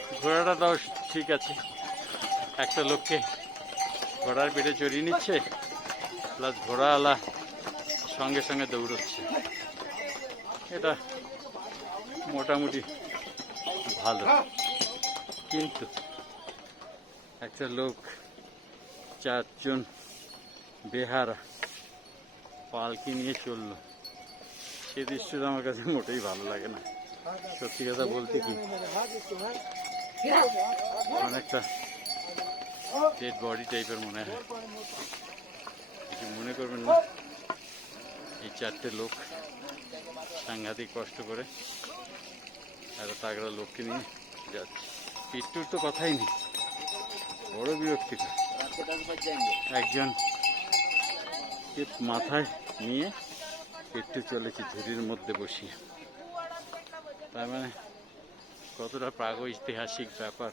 ঘোড়াটা তাও ঠিক আছে। একটা লোককে ঘোড়ার পেটে চড়িয়ে নিচ্ছে প্লাস ঘোড়াওয়ালা সঙ্গে সঙ্গে দৌড়চ্ছে। এটা মোটামুটি ভালো। কিন্তু একটা লোক, চারজন বেহারা পালকি নিয়ে চলল। সে দৃশ্যটা আমার কাছে মোটেই ভালো লাগে না। সত্যি কথা বলতে কি? অনেকটা ডেড বডি টাইপের মনে হয়। কিছু মনে করবেন না? এই চারটে লোক সাংঘাতিক কষ্ট করে এত তাগড়া লোককে নিয়ে যাচ্ছে। পিট্টুর তো কথাই নেই। বড় বিরক্তিকর একজন মাথায় নিয়ে পিট্টু চলেছে ঝুড়ির মধ্যে বসিয়ে। তার মানে কতটা প্রাগৈতিহাসিক ব্যাপার।